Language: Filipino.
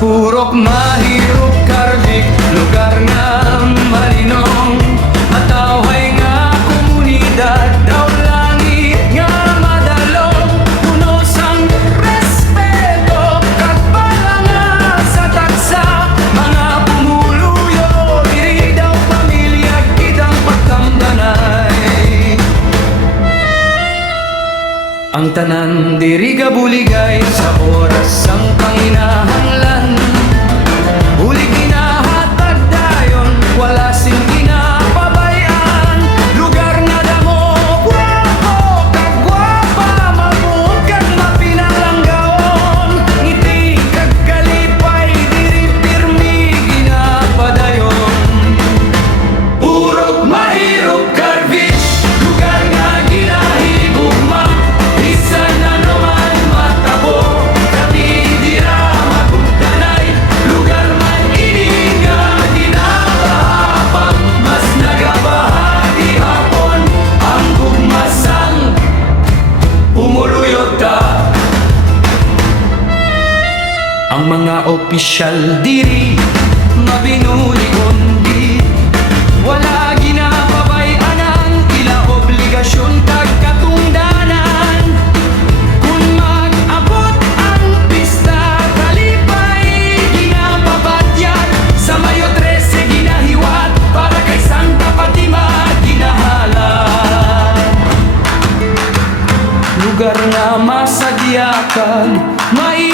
purok mahirap kardik, lugar nga malinong matawhay nga komunidad, daw langit nga madalong puno sang respeto kagbala nga sa taksa mga pumuluyo diri daw pamilya kitang pagkambanay. Ang tanan diri gabuligay sa oras sang panginahanglan, bulig ginahatag dayon, wala sing ginapabayaan. Lugar nga damo gwapo kag gwapa, mabuot kag mapinalanggaon, ngiti kag kalipay diri pirmi ginapadayon. Purok mahirap Carvich, lugar nga ginahigugma, bisan ano man matabo, kami dira magugdanay. Lugar man ini nga ginabahapang, mas nagabahagi hapon ang gugmasang umuluyot ta. Ang mga opisyal diri mabinuligon di, wala ginapabayan ang ila obligasyon kag katungdanan. Kung mag-abot ang pista kalipay ginapabatyan, sa Mayo 13 ginahiwat para kay Santa Fatima ginahalan. Lugar nga masadyakan, may